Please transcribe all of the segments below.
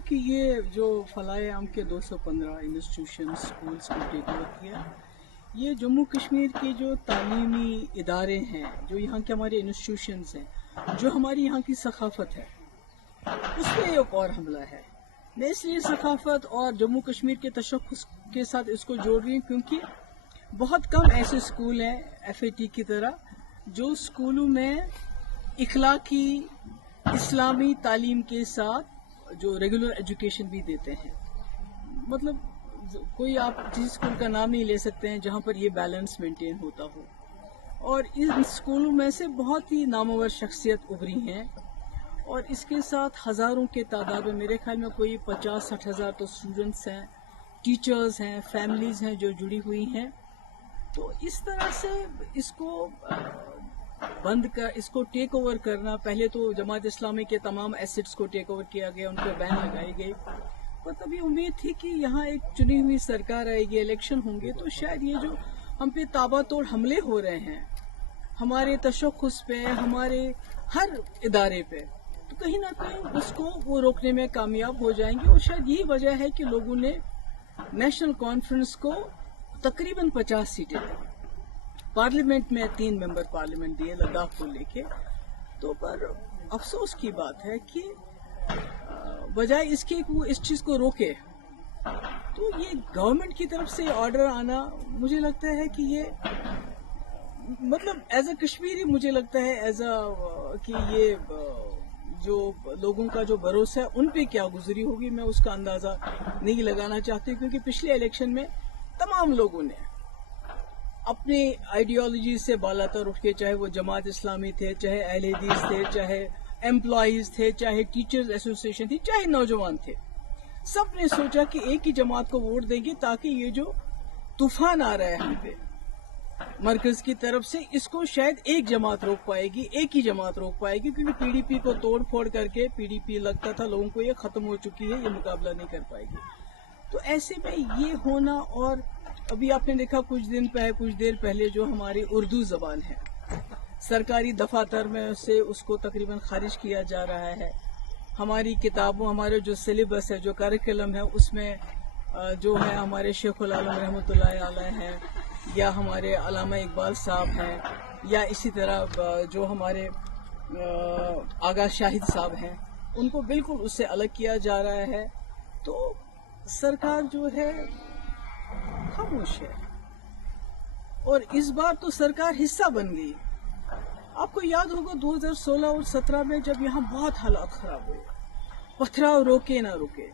कि ये जो फलाए आम के 215 इंस्टीट्यूशन स्कूल्स को टेक ओवर किया, ये जम्मू कश्मीर के जो तालीमी इदारे हैं, जो यहाँ के हमारे इंस्टीट्यूशंस हैं, जो हमारी यहाँ की सकाफत है, उस पर एक और हमला है। मैं इसलिए सकाफत और जम्मू कश्मीर के तशख्खुस के साथ इसको जोड़ रही हूँ क्योंकि बहुत कम ऐसे स्कूल हैं FAT की तरह जो स्कूलों में इखलाकी इस्लामी तालीम के साथ जो रेगुलर एजुकेशन भी देते हैं। मतलब कोई आप जिस स्कूल का नाम नहीं ले सकते हैं जहाँ पर ये बैलेंस मेंटेन होता हो। और इन स्कूलों में से बहुत ही नामवर शख्सियत उभरी हैं और इसके साथ हज़ारों के तादाद में, मेरे ख्याल में कोई 50-60 हज़ार तो स्टूडेंट्स हैं, टीचर्स हैं, फैमिलीज़ हैं जो जुड़ी हुई हैं। तो इस तरह से इसको इसको टेक ओवर करना, पहले तो जमात इस्लामी के तमाम एसेट्स को टेक ओवर किया गया, उन पर बैन लगाई गई। पर तभी उम्मीद थी कि यहाँ एक चुनी हुई सरकार आएगी, इलेक्शन होंगे, तो शायद ये जो हम पे ताबड़तोड़ हमले हो रहे हैं हमारे तशख्खुस पे, हमारे हर इदारे पे, तो कहीं ना कहीं उसको वो रोकने में कामयाब हो जाएंगे। और शायद यही वजह है कि लोगों ने नेशनल कॉन्फ्रेंस को तकरीबन 50 सीटें दी, पार्लियामेंट में 3 मेंबर पार्लियामेंट दिए लद्दाख को लेके। तो पर अफसोस की बात है कि बजाय इसके वो इस चीज को रोके, तो ये गवर्नमेंट की तरफ से ऑर्डर आना, मुझे लगता है कि ये मतलब एज अ कश्मीरी मुझे लगता है कि ये जो लोगों का जो भरोसा है उन पे क्या गुजरी होगी, मैं उसका अंदाजा नहीं लगाना चाहती। क्योंकि पिछले इलेक्शन में तमाम लोगों ने अपनी आइडियोलॉजी से बालातर उठ के, चाहे वो जमात इस्लामी थे, चाहे अहले हदीस थे, चाहे एम्प्लॉयज थे, चाहे टीचर्स एसोसिएशन थी, चाहे नौजवान थे, सब ने सोचा कि एक ही जमात को वोट देंगे ताकि ये जो तूफान आ रहा है हम पे मरकज की तरफ से, इसको शायद एक जमात रोक पाएगी, एक ही जमात रोक पाएगी। क्योंकि PDP को तोड़ फोड़ करके PDP लगता था लोगों को ये खत्म हो चुकी है, ये मुकाबला नहीं कर पाएगी। तो ऐसे में ये होना, और अभी आपने देखा कुछ देर पहले जो हमारी उर्दू जबान है, सरकारी दफातर में से उसको तकरीबन खारिज किया जा रहा है। हमारी किताबों, हमारे जो सिलेबस है, जो करिकुलम है, उसमें जो है हमारे शेखुल आलम रहमतुल्लाह अलैह हैं, या हमारे अल्लामा इकबाल साहब हैं, या इसी तरह जो हमारे आगा शाहिद साहब हैं, उनको बिल्कुल उससे अलग किया जा रहा है। तो सरकार जो है खामोश है, और इस बार तो सरकार हिस्सा बन गई। आपको याद होगा 2016 और 17 में जब यहाँ बहुत हालात खराब हुए, पथराव रोके ना रुके,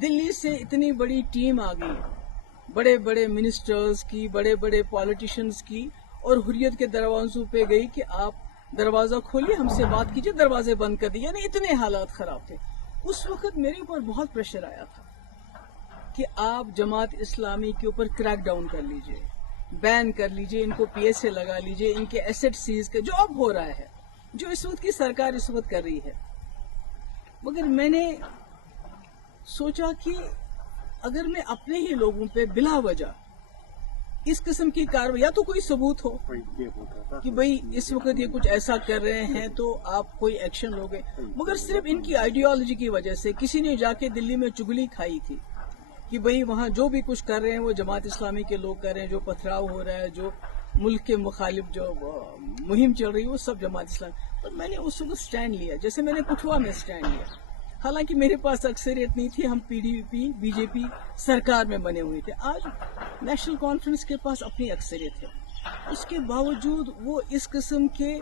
दिल्ली से इतनी बड़ी टीम आ गई, बड़े बड़े मिनिस्टर्स की, बड़े बड़े पॉलिटिशियंस की, और हुर्रियत के दरवाजों पे गई कि आप दरवाजा खोलिए, हमसे बात कीजिए, दरवाजे बंद कर दिए। यानी इतने हालात खराब थे। उस वक्त मेरे ऊपर बहुत प्रेशर आया था कि आप जमात इस्लामी के ऊपर क्रैक डाउन कर लीजिए, बैन कर लीजिए, इनको PSA लगा लीजिए, इनके एसेट सीज के, जो अब हो रहा है, जो इस वक्त की सरकार इस वक्त कर रही है। मगर मैंने सोचा कि अगर मैं अपने ही लोगों पे बिला वजह इस किस्म की कार्रवाई, या तो कोई सबूत हो कि भाई इस वक्त ये कुछ ऐसा कर रहे हैं तो आप कोई एक्शन लोगे, मगर सिर्फ इनकी आइडियोलॉजी की वजह से किसी ने जाके दिल्ली में चुगली खाई थी कि भाई वहाँ जो भी कुछ कर रहे हैं वो जमात इस्लामी के लोग कर रहे हैं, जो पथराव हो रहा है, जो मुल्क के मुखालिफ जो मुहिम चल रही है, वो सब जमात इस्लामी। पर मैंने उस वक्त स्टैंड लिया, जैसे मैंने कुठवा में स्टैंड लिया। हालांकि मेरे पास अक्सरियत नहीं थी, हम PDP BJP सरकार में बने हुए थे। आज नेशनल कॉन्फ्रेंस के पास अपनी अक्सरियत है, उसके बावजूद वो इस किस्म के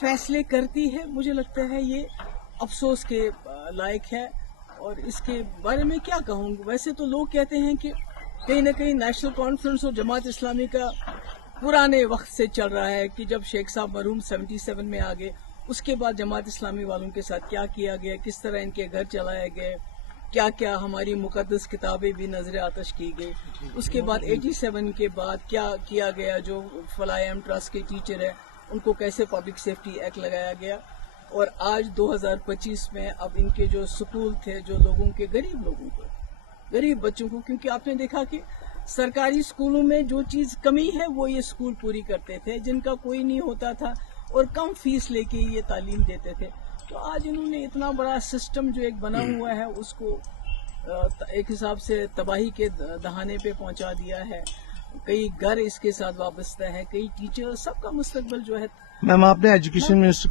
फैसले करती है। मुझे लगता है ये अफसोस के लायक है, और इसके बारे में क्या कहूँगा। वैसे तो लोग कहते हैं कि कहीं ना कहीं नेशनल कॉन्फ्रेंस और जमात इस्लामी का पुराने वक्त से चल रहा है कि जब शेख साहब मरहूम 77 में आ गए, उसके बाद जमात इस्लामी वालों के साथ क्या किया गया, किस तरह इनके घर चलाए गए, क्या क्या हमारी मुकद्दस किताबें भी नजर आतश की गई। उसके बाद 87 के बाद क्या किया गया, जो फलायम ट्रस्ट के टीचर है उनको कैसे पब्लिक सेफ्टी एक्ट लगाया गया। और आज 2025 में अब इनके जो स्कूल थे, जो लोगों के गरीब बच्चों को, क्योंकि आपने देखा कि सरकारी स्कूलों में जो चीज कमी है वो ये स्कूल पूरी करते थे, जिनका कोई नहीं होता था और कम फीस लेके ये तालीम देते थे। तो आज इन्होंने इतना बड़ा सिस्टम जो एक बना हुआ है उसको एक हिसाब से तबाही के दहाने पे पहुंचा दिया है। कई घर इसके साथ वाबस्ता है, कई टीचर, सबका मुस्तकबिल जो है। मैम, आपने एजुकेशन मिनिस्टर